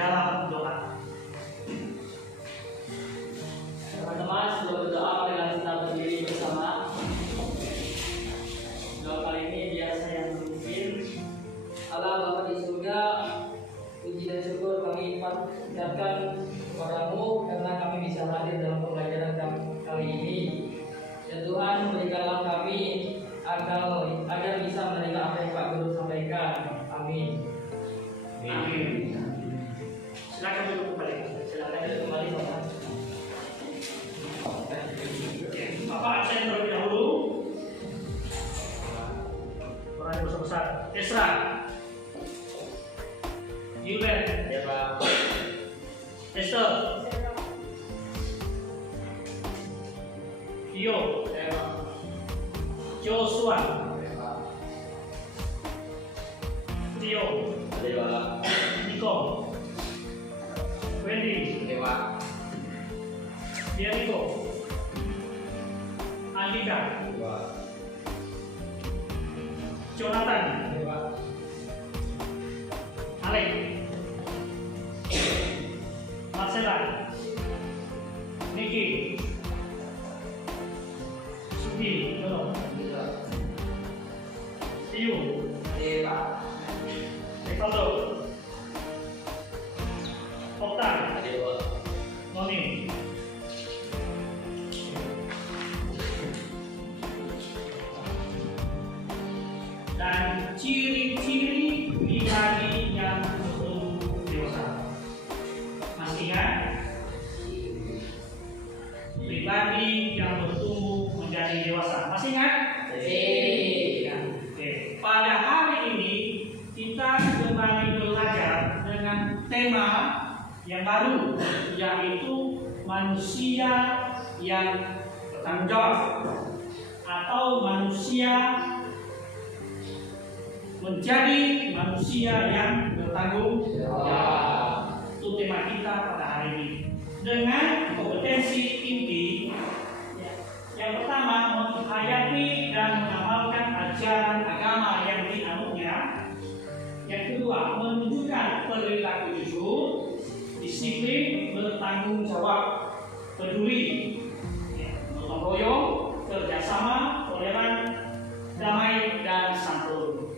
dalam doa. Teman-teman, sebelum berdoa marilah kita berdiri bersama. Doa kali ini biar saya memimpin. Allah Bapa di surga, puji dan syukur kami panjatkan kepadamu karena kami bisa hadir dalam pembelajaran kali ini. Ya Tuhan, berikanlah kami agar bisa menerima apa yang Pak Guru sampaikan. Amin. Amin. Silakan duduk kembali. Silakan duduk kembali, Bapak. Bapak absen terlebih dahulu. Orang yang besar-besar. Esra. Yulen. Ya Pak. Esther. Tio. Ya Pak. Joshua. Ya Pak. Tio. Ya Pak. Niko. Wendy. Ya Pak. Diego. Andika. Ya Pak. Jonathan. Ya Pak. Alek. Marcela. Niki. Sugi. Dono. Iyu. Ya Pak. Evaldo. Okta. Ya Pak. Noni. Dan ciri-ciri pribadi yang bertumbuh dewasa. Masih ingat? Pribadi yang bertumbuh menjadi dewasa. Masih ingat? Ya. Oke. Pada hari ini kita kembali belajar dengan tema yang baru, yaitu manusia yang bertanggung jawab atau manusia menjadi manusia yang bertanggung jawab. Itu tema kita pada hari ini. Dengan kompetensi inti, yang pertama menghayati dan mengamalkan ajaran agama yang dianutnya. Yang kedua menunjukkan perilaku jujur, disiplin, bertanggung jawab, peduli, gotong royong, kerjasama, toleran, damai, dan santun.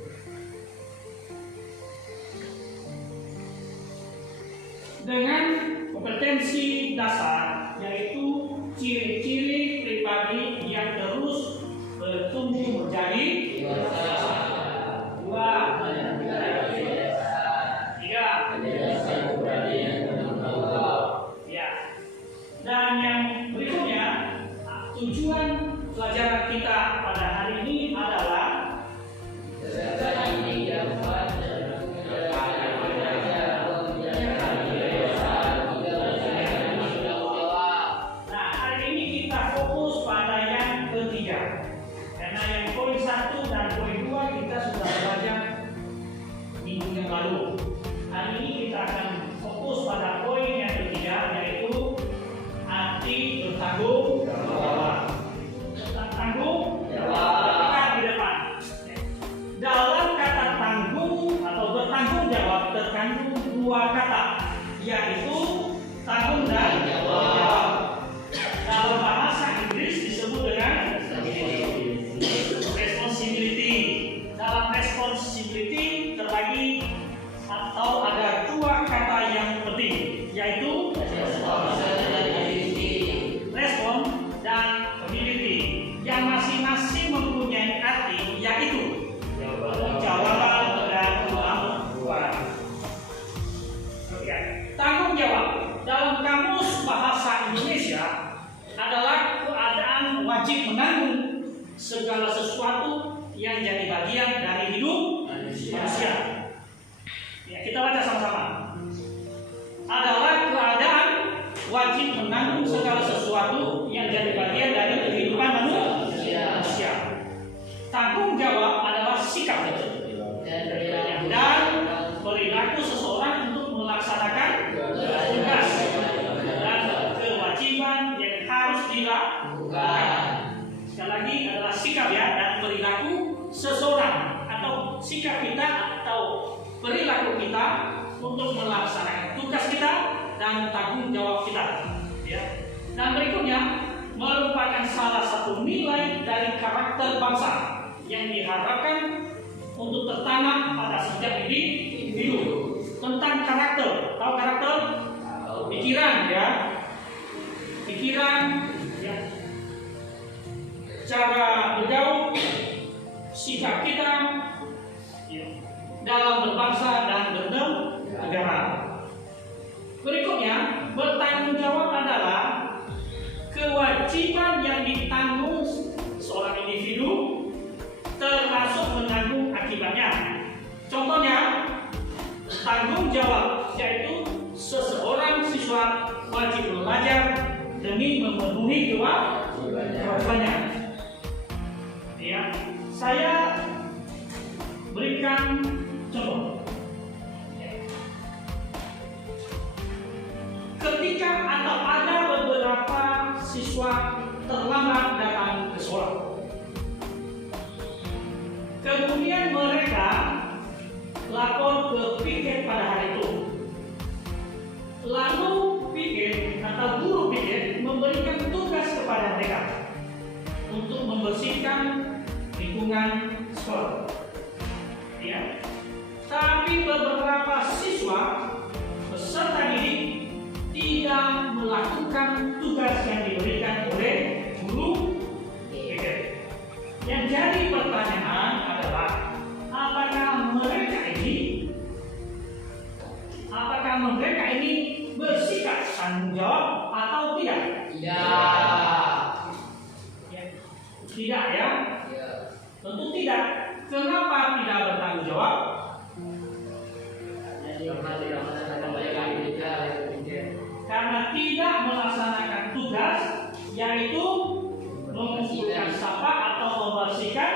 Dengan kompetensi dasar, yaitu ciri-ciri pribadi yang terus bertumbuh menjadi dewasa. Dua, tiga, ya. Dan yang berikutnya, tujuan pelajaran kita pada hari ini adalah lalu. Hari ini kita akan fokus pada poin yang ketiga, yaitu arti bertanggung jawab. Bertanggung jawab di depan. Dalam kata tanggung atau bertanggung jawab terkandung dua kata, yaitu tanggung dan jawab. Dalam bahasa Inggris disebut dengan responsibility. Dalam responsibility terbagi atau ada dua kata yang penting, yaitu respon dan ability, yang masing-masing mempunyai arti, yaitu jawaban dan kemampuan. Tanggung jawab dalam kamus bahasa Indonesia adalah keadaan wajib menanggung segala sesuatu yang jadi bagian dari hidup manusia. Ya, kita baca sama-sama. Adalah keadaan wajib menanggung segala sesuatu yang jadi bagian dari kehidupan manusia. Tanggung jawab adalah sikap dan perilaku seseorang untuk melaksanakan tugas dan kewajiban yang harus dilakukan. Sekali lagi adalah sikap ya, dan perilaku seseorang atau sikap kita atau perilaku kita untuk melaksanakan tugas dan tanggung jawab kita. Ya. Dan berikutnya merupakan salah satu nilai dari karakter bangsa yang diharapkan untuk tertanam pada setiap individu. Tentang karakter, tahu karakter? Pikiran, ya. Pikiran, ya. Cara bergaul, sikap kita, ya, dalam berbangsa dan bernegara. Berikutnya, bertanggung jawab adalah kewajiban yang ditanggung seorang individu, termasuk menanggung akibatnya. Contohnya, tanggung jawab yaitu seseorang siswa wajib belajar demi memenuhi kewajibannya. Ya, saya berikan contoh. Ketika atau ada beberapa siswa terlambat datang ke sekolah, kemudian mereka lapor ke piket pada hari itu. Lalu piket atau guru piket memberikan tugas kepada mereka untuk membersihkan lingkungan sekolah. Ya. Tapi beberapa siswa peserta didik tidak melakukan tugas yang diberikan oleh guru piket. Yang jadi pertanyaan adalah apakah mereka ini bersikap tanggung jawab atau tidak? Tidak. Tidak, ya? Tentu tidak. Kenapa tidak bertanggung jawab? Karena tidak melaksanakan tugas, yaitu mengumpulkan sampah atau membersihkan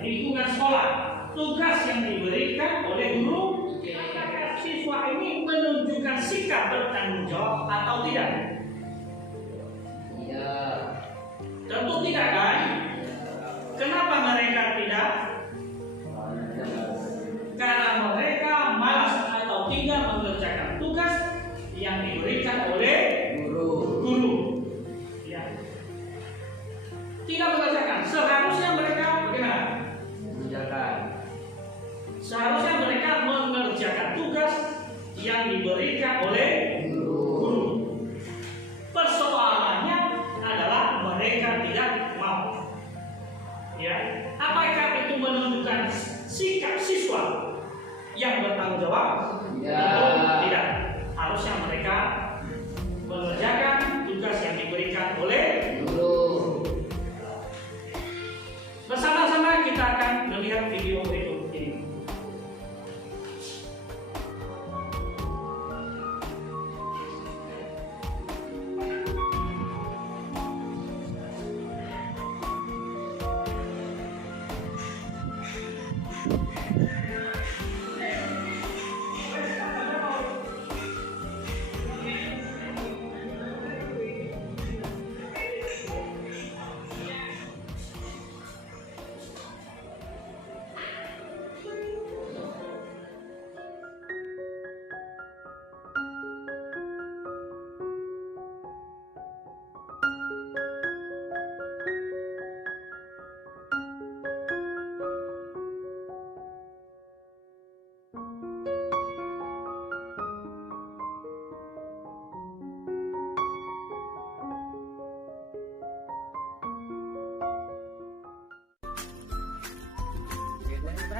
lingkungan sekolah. Tugas yang diberikan oleh guru. Apakah siswa ini menunjukkan sikap bertanggung jawab atau tidak? Tidak. Tentu tidak, kan? Kenapa mereka tidak? Karena mereka malas atau tidak mengerjakan tugas yang diberikan oleh guru. Ya. Tidak mengerjakan. Seharusnya mereka bagaimana? Seharusnya mereka mengerjakan tugas yang diberikan oleh guru. Persoalannya adalah mereka tidak mau. Ya, apakah itu menunjukkan sikap siswa yang bertanggung jawab? Tidak. Harusnya mereka mengerjakan tugas yang diberikan oleh guru. Bersama-sama kita akan melihat video berikut ini.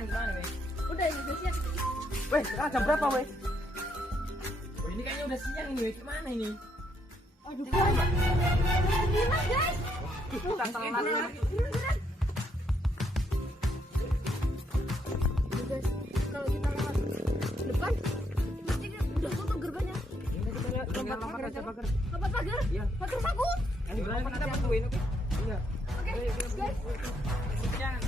Gimana nih? Udah ini udah siap. Weh, sekarang jam berapa, weh? Oh, ini kayaknya udah siang ini, weh. Gimana ini? Aduh, guys. Gimana, guys? Kita telat ini. Guys, kalau kita lewat depan, pasti udah tutup gerbangnya. Kita lihat lompat aja pagar. Lompat pagar? Iya. Pagar aku. Yang di belakang kita bantuin, oke? Iya. Oke, guys. Jangan.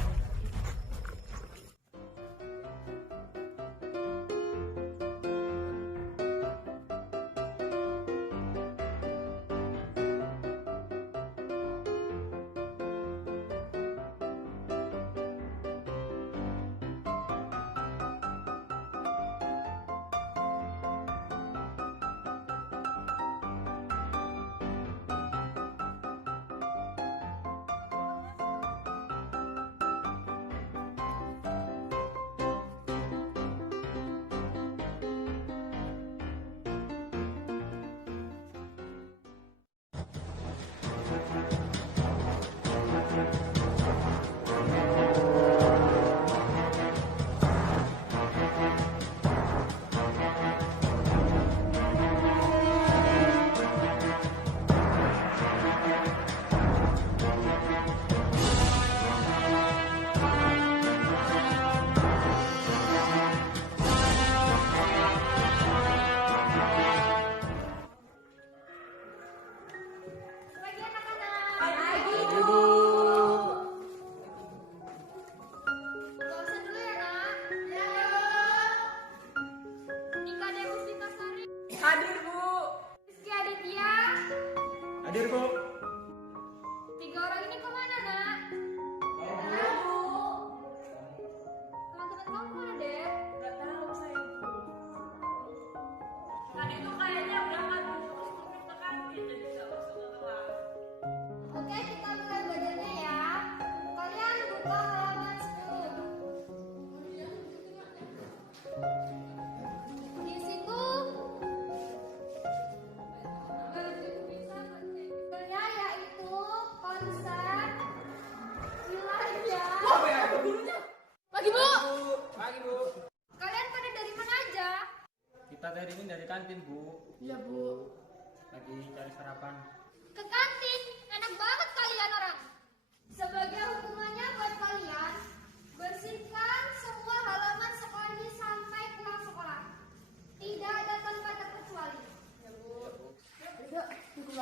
Hadir, Bu. 3 orang ini kemana, Nak? Tahu. Teman-teman kamu kemana, Dek? Gak tahu saya Bu. Tadi tuh kayaknya berangkat terus mungkin ke kantin jadi nggak masuk ke kelas. Oke, kita mulai belajarnya ya. Kalian buka halaman 10. Di situ judulnya yaitu konsep wilayah. Pagi, Bu. Pagi, Bu. Kalian pada dari mana aja? Kita tadi ini dari kantin, Bu. Iya, Bu. Lagi cari sarapan. Ke kantin, enak banget kalian orang. Sebagai hukumannya buat kalian, bersihkan semua halaman sekolah ini sampai pulang sekolah. Tidak ada tanpa terkecuali. Ya, Bu. Cukup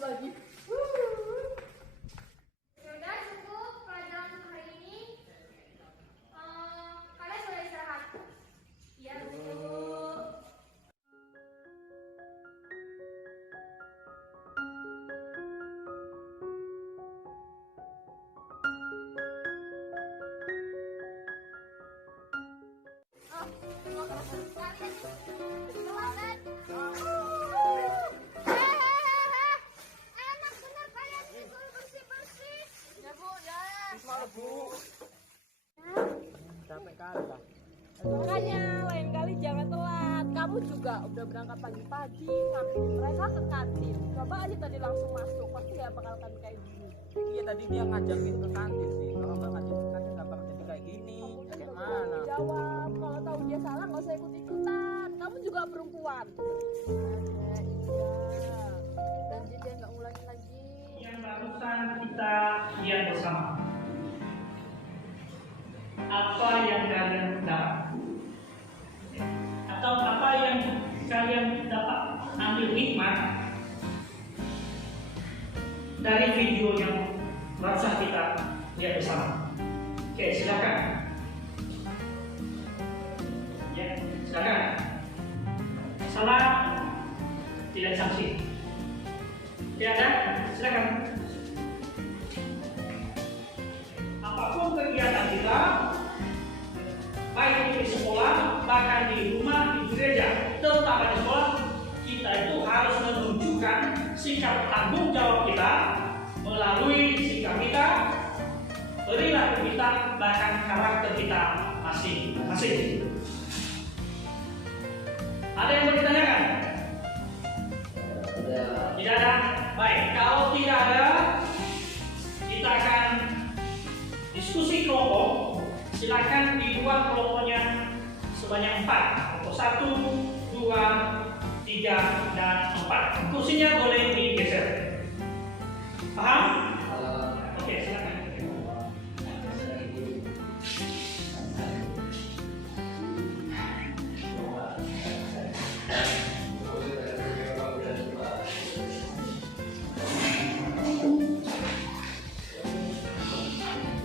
lagi. Sudah cukup pelajaran hari ini. Kalian boleh istirahat. Iya, Bu. Terima kasih sekali. Selamat. Enak bener kalian disuruh bersih-bersih. Ya Bu, ya. Maaf, Bu. Capek kali lah. Makanya lain kali jangan telat. Kamu juga udah berangkat pagi-pagi ngambil mereka ke kantin. Coba aja tadi langsung masuk, pasti gak bakal kan kayak gini. Iya, tadi dia ngajakin ke kantin sih. Kalau nggak ngajakin ke kantin, nggak bakal jadi kayak gini. Kayak mana? Jawab, kalau tahu dia salah nggak usah ikut-ikutan. Kamu juga perempuan. Iya. Dan dia nggak ngulangin lagi. Yang barusan kita lihat bersama. Apa yang kalian dapat? Atau apa yang kalian dapat ambil hikmah dari video yang barusan kita lihat bersama? Oke, silakan. Ya, silakan. Salah tidak sanksi. Tidak ada? Silakan. Apapun kegiatan kita, baik itu di sekolah, bahkan di rumah, di gereja, terutama di sekolah, kita itu harus menunjukkan sikap tanggung jawab kita melalui sikap kita, perilaku kita, bahkan karakter kita masing-masing. Ada yang mau ditanyakan? Tidak ada? Baik, kalau tidak ada, kita akan diskusi kelompok. Silakan dibuat kelompoknya sebanyak 4. Kelompok 1, 2, 3, dan 4. Kursinya boleh digeser. Paham? Oke, silakan.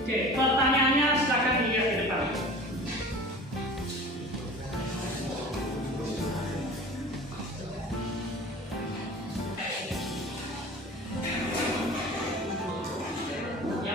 Oke, pertanyaannya silakan dilihat ke depan. Yang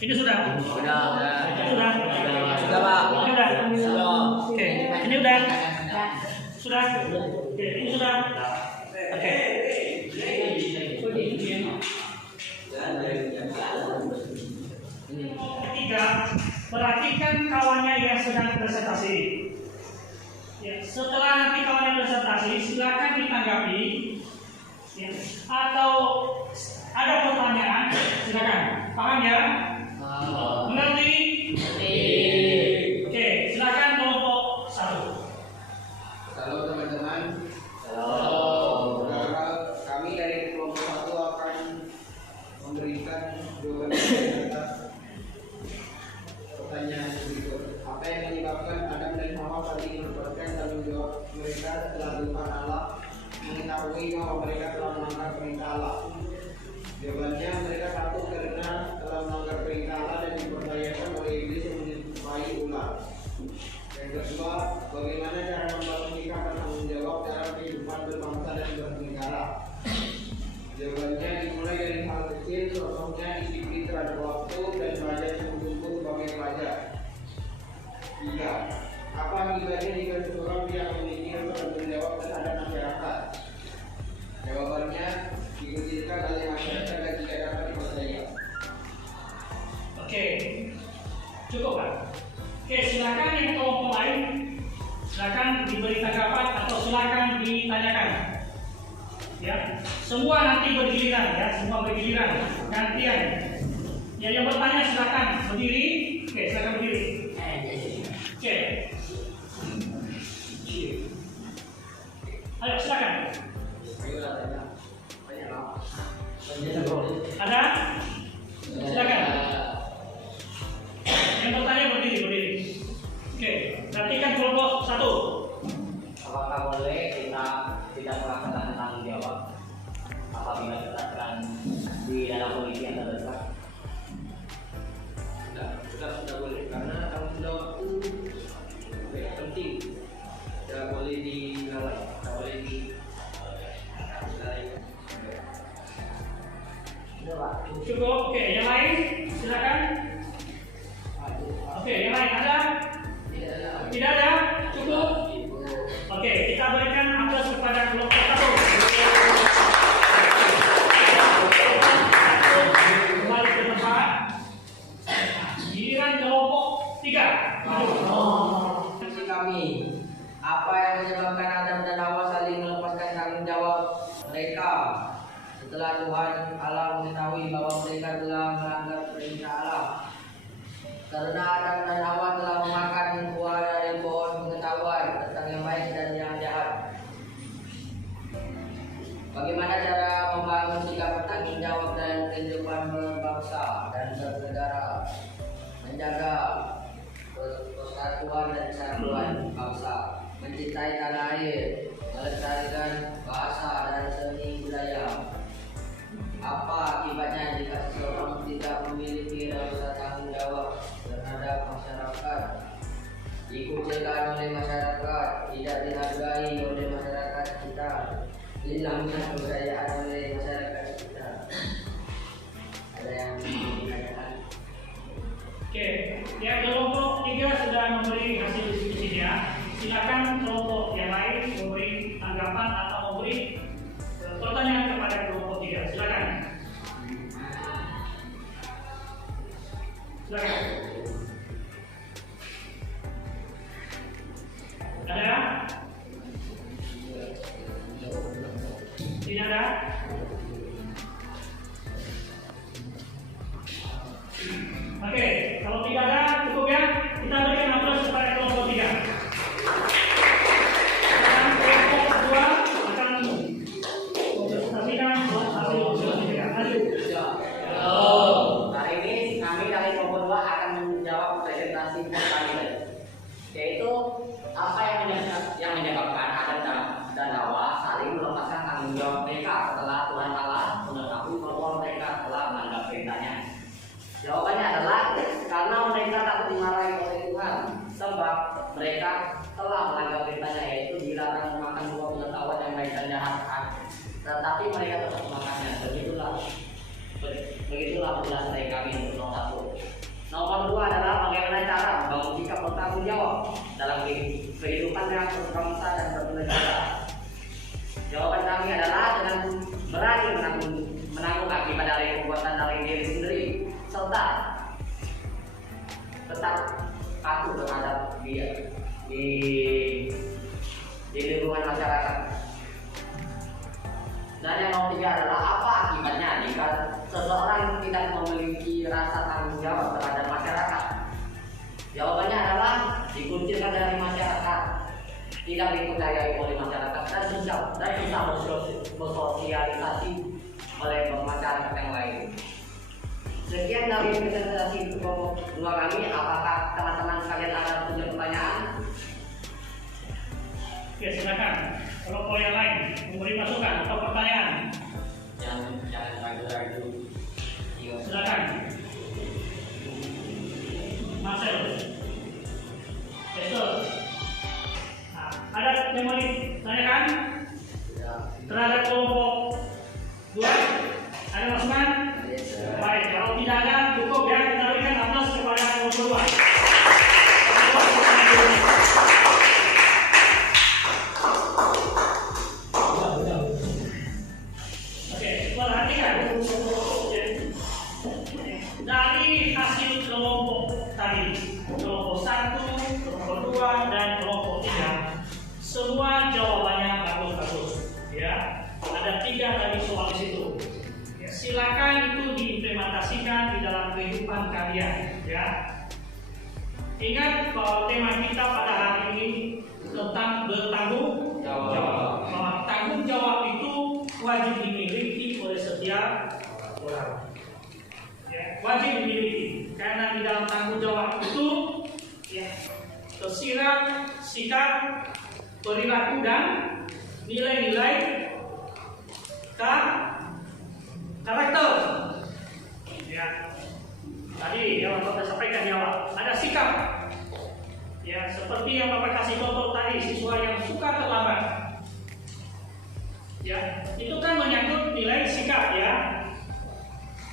Ini sudah. Sudah. Sudah. Sudah, Pak. Ini udah. Sudah. Oke. Ini udah. Sudah. Oke. Ini sudah. Oke. Ketiga, perhatikan kawannya yang sedang presentasi. Ya, setelah nanti kawannya presentasi, silakan ditanggapi. Ya, atau ada pertanyaan, silakan. Paham ya? Mengerti? Oke, silakan kelompok 1. Halo teman-teman. Halo. Saudara, kami dari kelompok 1 akan memberikan jawaban atas pertanyaan berikut. Apa yang menyebabkan Adam dan Hawa tadi melepaskan tanggung jawab mereka setelah Tuhan Allah mengetahui bahwa mereka telah melanggar perintah Allah? Jawabannya, mereka takut pada waktu dan pelajar sungguh-sungguh sebagai pelajar. 3. Apa akibatnya jika seseorang tidak memiliki rasa tanggung jawab terhadap masyarakat? Jawabannya dikucilkan oleh masyarakat dan tidak dapat dipercaya. Oke, cukup Pak. Oke, silakan yang kelompok lain, silakan diberi tanggapan atau silakan ditanyakan. Ya, semua nanti bergiliran ya, semua bergiliran, gantian. Ya, yang bertanya silakan berdiri. Oke, silakan berdiri. Oke. Ayo silakan. Ada? Silakan. Yang bertanya berdiri. Oke, perhatikan kelompok 1. Apakah boleh kita tidak melaksanakan tanggung jawab apabila terkatakan di dalam polisi yang terdesak? Sudah boleh, karena tanggung jawab itu penting. Tidak boleh dilalaikan, tidak boleh Cukup. Oke, yang lain silakan. Oke, yang lain ada? Tidak ada? Cukup. Oke, kita berikan aplaus kepada kelompok 1. Kembali ke tempat. Giliran kelompok 3. Kami, apa yang menyebabkan Adam dan Hawa saling melepaskan tanggung jawab mereka setelah Tuhan Allah mengetahui bahwa mereka telah melanggar perintah Allah? Karena Adam dan Hawa telah memakan buah dari pohon pengetahuan tentang yang baik dan yang jahat. Bagaimana cara membangun sikap bertanggung jawab dan kehidupan berbangsa dan bernegara, menjaga persatuan dan kesatuan bangsa, mencintai tanah air, melestarikan bahasa dan seni budaya? Apa akibatnya jika seseorang tidak memiliki rasa tanggung jawab terhadap masyarakat, dikucilkan oleh masyarakat, tidak dihargai oleh masyarakat kita, hilangnya kepercayaan oleh masyarakat kita? Ada yang ditanyakan? Oke, ya kelompok 3 sudah memberi hasil diskusinya. Silakan kelompok yang lain memberi tanggapan atau memberi pertanyaan kepada kelompok 3. Silakan. Silakan. Ada? Tidak ada? Oke, kalau tidak ada, cukup ya. Kita berikan aplaus kepada kelompok 3. Dan kelompok 2 akan mempresentasikan hasil diskusinya. Hari ini kami dari kelompok 2 akan menjawab presentasi pertanyaan, yaitu apa yang menyebabkan Adam dan Hawa saling melepaskan tanggung jawab mereka setelah Tuhan Allah mengetahui bahwa mereka telah melanggar perintahnya. Jawabannya adalah karena mereka takut dimarahi oleh Tuhan, sebab mereka telah melanggar perintahnya, yaitu dilarang memakan buah pengetahuan yang baik dan jahat. Tetapi mereka tetap memakannya. Begitulah penjelasan dari kami untuk nomor 1. Nomor 2 adalah bagaimana cara membangun sikap bertanggung jawab dalam kehidupan yang berbangsa dan bernegara. Jawaban kami adalah dengan berani menanggung akibat dari perbuatan dari diri sendiri, serta tetap patuh terhadap dia di lingkungan masyarakat. Dan yang nomor 3 adalah apa akibatnya jika seseorang tidak memiliki rasa tanggung jawab terhadap masyarakat? Jawabannya adalah dikucilkan dari masyarakat, tidak dipercayai oleh masyarakat, dan susah bersosialisasi oleh masyarakat yang lain. Sekian dari presentasi kelompok 2 kami. Apakah teman-teman sekalian ada punya pertanyaan? Oke, silakan. Kelompok yang lain memberi masukan atau pertanyaan. Jangan ragu-ragu. Silakan. Marcel. Esther. Nah, ada yang mau ditanyakan terhadap kelompok 2? Ada masukan? Baik, kalau tidak ada, Ya. Dari hasil kelompok tadi, kelompok 1, kelompok 2, dan kelompok 3, semua jawabannya bagus-bagus. Ya, ada 3 tadi soal di situ. Ya, silakan itu diimplementasikan di dalam kehidupan kalian. Ya, ingat bahwa tema kita pada hari ini tentang bertanggung jawab. Bahwa tanggung jawab itu wajib dimiliki oleh setiap orang. Ya, wajib dimiliki karena di dalam tanggung jawab itu ya, tersirat sikap, perilaku dan nilai-nilai karakter. Ya, tadi yang Bapak sampaikan di awal ada sikap. Ya, seperti yang Bapak kasih contoh tadi, siswa yang suka terlambat. Ya, itu kan menyangkut nilai sikap ya.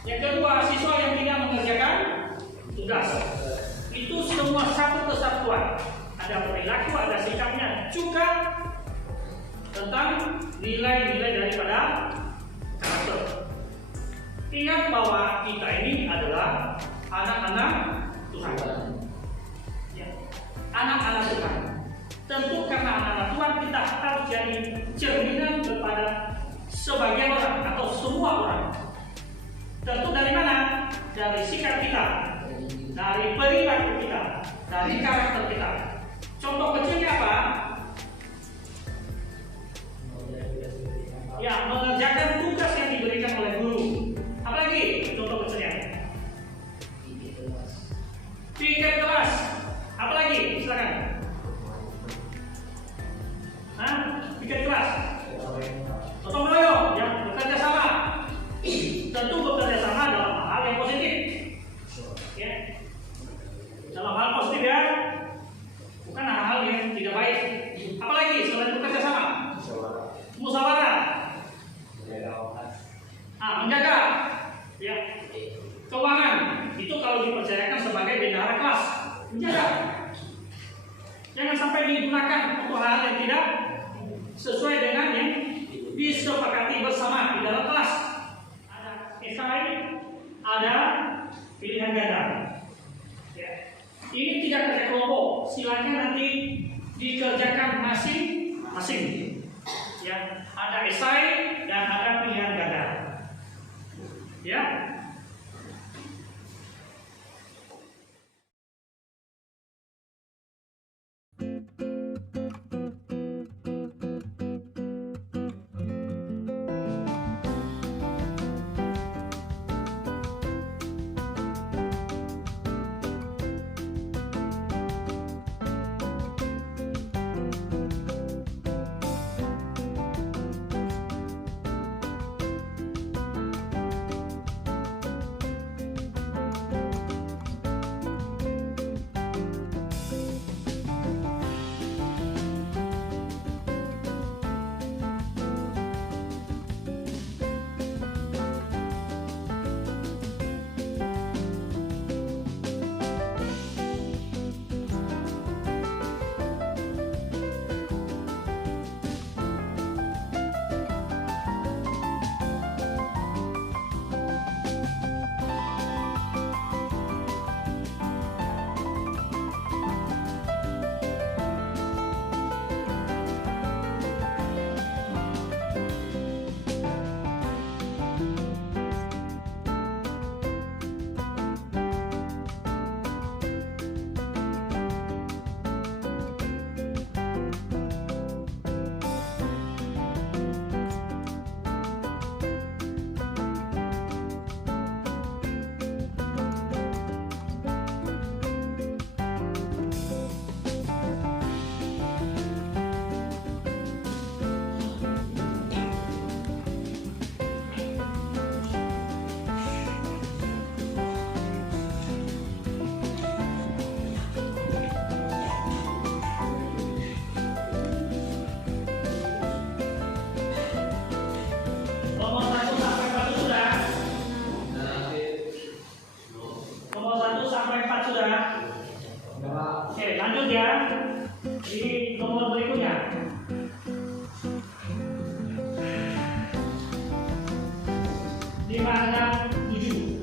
Yang kedua, siswa yang tidak mengerjakan tugas. Itu semua satu kesatuan. Ada perilaku, ada sikapnya, juga tentang nilai-nilai daripada karakter. Ingat bahwa kita ini adalah anak-anak Tuhan. Ya. Anak-anak Tuhan. Tentu karena anak-anak Tuhan kita harus jadi cerminan kepada sebagian orang atau semua orang. Tentu dari mana? Dari sikap kita, dari perilaku kita, dari karakter kita. Contoh kecilnya apa? Ya, mengerjakan tugas yang diberikan oleh guru. Apalagi contoh kecilnya? Piket kelas. Apalagi? Silakan. Hah? Piket kelas. Gotong royong, yang bekerja sama. Tentu bekerja sama dalam hal yang positif. Ya. Dalam hal positif ya, bukan hal-hal yang tidak baik. Apalagi selain bekerja sama? Musyawarah. Menjaga. Ya. Keuangan itu kalau dipercayakan sebagai bendahara kelas, menjaga. Jangan sampai digunakan untuk hal yang tidak sesuai dengan yang disepakati bersama di dalam kelas. Esai, ada pilihan ganda. Ya. Ini tidak kerja kelompok, silakan nanti dikerjakan masing-masing. Ya, ada esai dan ada pilihan ganda. Ya. dengan 7.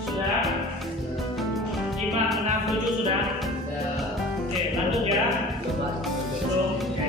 Sudah? 5, 6, 7 sudah? Oke, lanjut ya. Belum. Oke.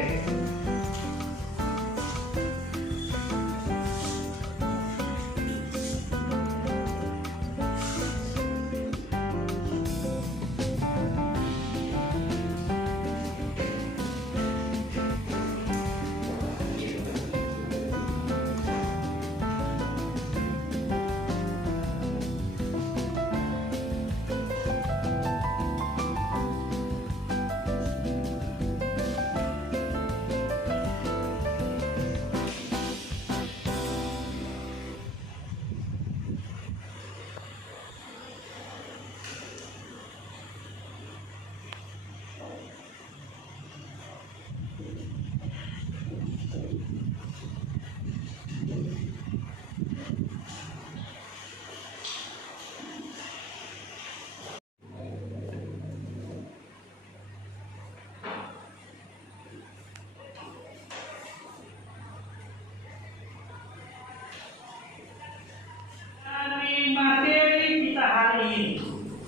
Dari materi kita hari ini,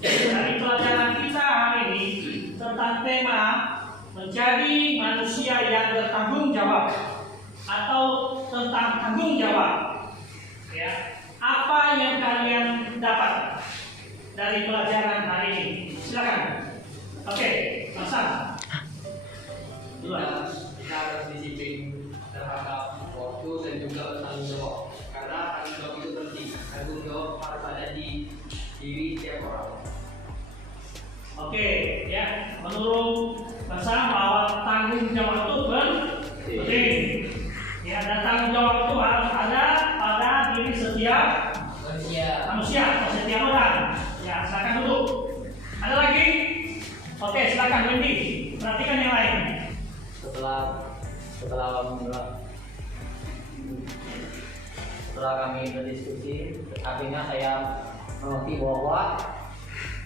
dari pelajaran kita hari ini tentang tema menjadi manusia yang bertanggung jawab atau tentang tanggung jawab. Ya, apa yang kalian dapat dari pelajaran hari ini? Silakan. Oke, Mas Sam. Duluan. Kita harus disiplin terhadap waktu dan juga bertanggung jawab. Karena tanggung jawab itu penting. Tanggung jawab harus ada di diri setiap orang. Oke, ya. Menurut Mas Sam bahwa tanggung jawab itu penting. Ya, dan tanggung jawab itu harus ada pada diri setiap manusia atau setiap orang. Ya, silakan dulu. Ada lagi? Oke, silakan Wendy. Perhatikan yang lain. Setelah kami berdiskusi, akhirnya saya mengerti bahwa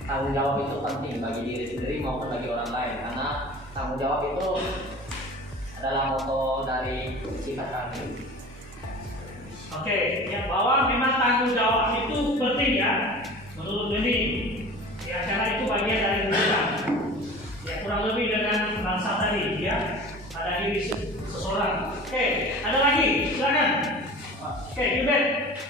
tanggung jawab itu penting bagi diri sendiri maupun bagi orang lain, karena tanggung jawab itu adalah moto dari sifat kami. Oke, ya, bahwa memang tanggung jawab itu penting ya, menurut Wendy. Ya, karena itu bagian dari kita. Ya, kurang lebih dengan bangsa tadi, ya, pada diri seseorang. Oke, ada lagi, silakan. Oke, Yubet.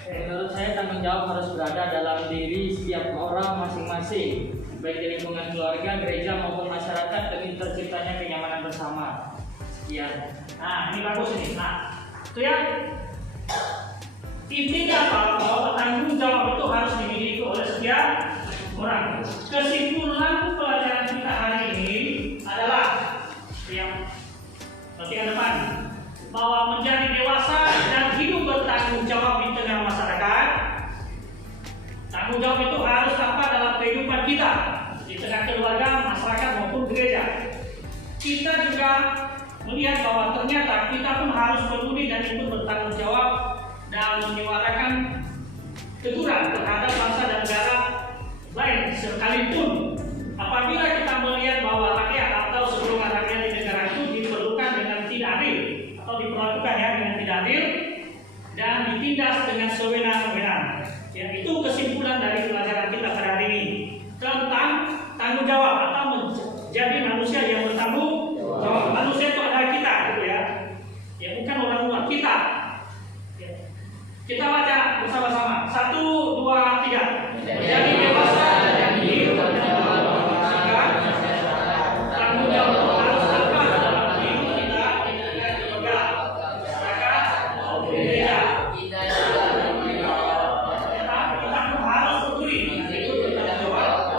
Menurut saya tanggung jawab harus berada dalam diri setiap orang masing-masing, baik di lingkungan keluarga, gereja maupun masyarakat demi terciptanya kenyamanan bersama. Sekian. Nah, ini bagus ini. Nah, itu ya. Intinya apa? Bahwa tanggung jawab itu harus dimiliki oleh setiap orang. Kesimpulan pelajaran kita hari ini adalah yang bagian depan, bahwa menjadi dewasa dan hidup bertanggung jawab di tengah masyarakat. Tanggung jawab itu harus tampak dalam kehidupan kita di tengah keluarga, masyarakat maupun gereja. Kita juga melihat bahwa ternyata kita pun harus peduli dan ikut bertanggung jawab dan menyuarakan teguran terhadap bangsa dan negara lain, sekalipun apabila kita melihat bahwa rakyat atau segolongan rakyat di negara itu diperlukan dengan tidak adil atau diperlakukan ya dengan tidak adil dan ditindas dengan sewenang-wenang. Ya, itu kesimpulan dari pelajaran kita pada hari ini tentang tanggung jawab atau menjadi manusia yang bertanggung jawab. Manusia itu adalah kita, gitu ya. Ya, bukan orang luar, kita. Ya. Kita baca bersama-sama. 1, 2, 3. Menjadi dewasa dan hidup berkelanjutan. Tanggung jawab harus apa dalam hidup kita dengan dipegang. Masyarakat maupun gereja. Kita harus peduli ikut bertanggung jawab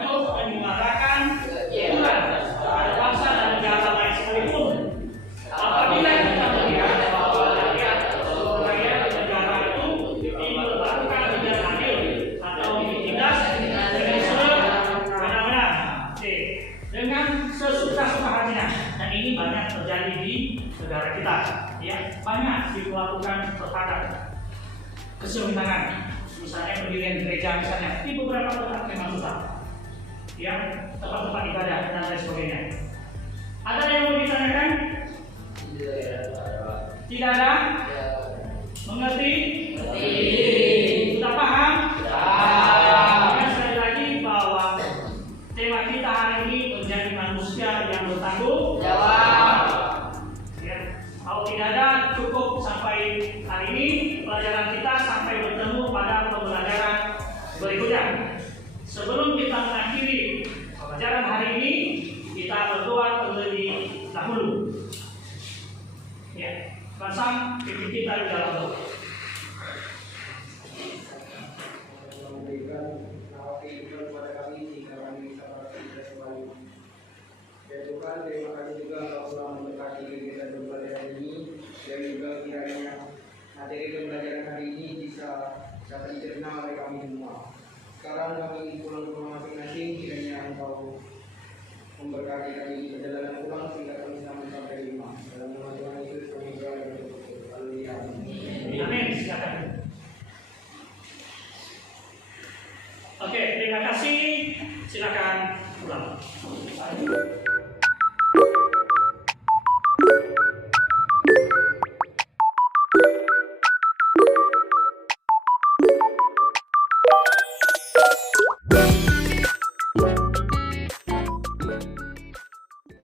untuk menyuarakan Tuhan pada bangsa dan negara lain sekalipun. Apabila kita melihat bahwa rakyat di negara itu diperlakukan tidak adil atau ditindas dengan benar-benar, dengan sesuka-suka hatinya, dan ini banyak terjadi di negara kita, ya, banyak dilakukan terhadap kesewenangan, misalnya pendirian gereja misalnya di beberapa tempat memang susah, ya, tempat-tempat ibadah dan lain sebagainya. Ada yang mau ditanyakan? Tidak ada? Mengerti? Sudah paham? Dan sekali lagi bahwa tema kita hari ini menjadi manusia yang bertanggung jawab. Ya. Kalau tidak ada, cukup sampai hari ini pelajaran kita sampai bertemu pada pembelajaran berikutnya. Sebelum kita mengakhiri pelajaran hari ini, kita berdoa terlebih dahulu. Ya, pasang pipi kita di dalam doa. Memberikan nyawa kehidupan kepada kami sehingga kami bisa beraktivitas kembali. Ya Tuhan, terima kasih juga Engkau telah memberkati kegiatan pembelajaran ini, dan juga kiranya materi pembelajaran hari ini bisa dapat dicerna oleh kami semua. Sekarang kami pulang ke rumah masing-masing, kiranya Engkau memberkati kami di perjalanan pulang sehingga kami sampai di rumah. Dalam nama Tuhan Yesus